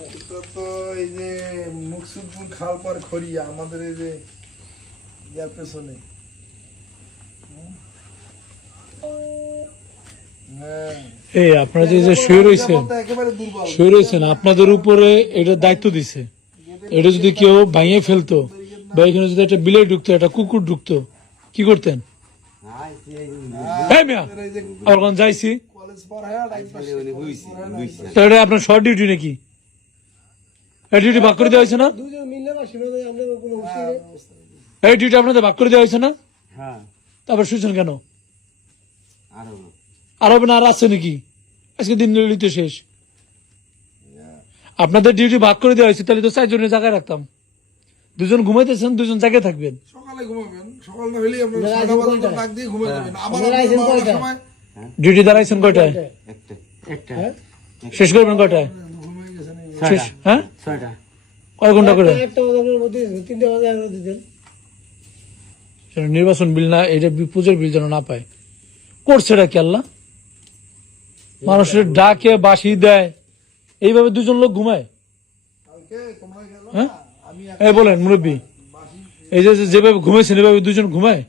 এটা তো এই যে মুকসুদপুর খালপার খড়িয়া আমাদের এই যে ইয়ার পেছনে। এই আপনারা যে শুয়ে রয়েছেন আপনাদের উপরে এটা দায়িত্ব দিছে, এটা যদি কেউ ভাঙিয়ে ফেলতো বা এখানে যদি একটা বিলাই ঢুকতো, একটা কুকুর ঢুকতো, কি করতেন? আর কোন যাইছি তাহলে আপনার শর্ট ডিউটি নাকি? ডিউটি ভাগ করে দেওয়া হয়েছে না? এই ডিউটি আপনাদের ভাগ করে দেওয়া হয়েছে না? তারপর শুয়েছেন কেন? আর হবে না? আর আছে নাকি? আজকে দিন ললিত শেষ। আপনাদের ডিউটি ভাগ করে দেওয়া হয়েছে, তাহলে তো 4 জনের জায়গায় রাখতাম। 2 জন ঘুমাইতেছেন, 2 জন জায়গায় থাকবেন। সকালে ঘুমাবেন, সকাল না হলেই আপনারা 6টা বাজে ডাক দিয়ে ঘুমিয়ে যাবেন। আবার আপনারা সময় ডিউটি দাঁড়াইছেন কয়টায়? শেষ করবেন কয়টায়? শেষ হ্যাঁ 6টা। কয় ঘন্টা করে? নির্বাচন বিল না, এটা পুজোর বিল যেন না পায়। করছে এটা কি আল্লাহ? মানুষের ডাকে বাসি দেয়, এইভাবে 2 জন লোক ঘুমায়? হ্যাঁ এই বলেন মুরব্বী, এই যে যেভাবে ঘুমাইছেন এভাবে 2 জন ঘুমায়?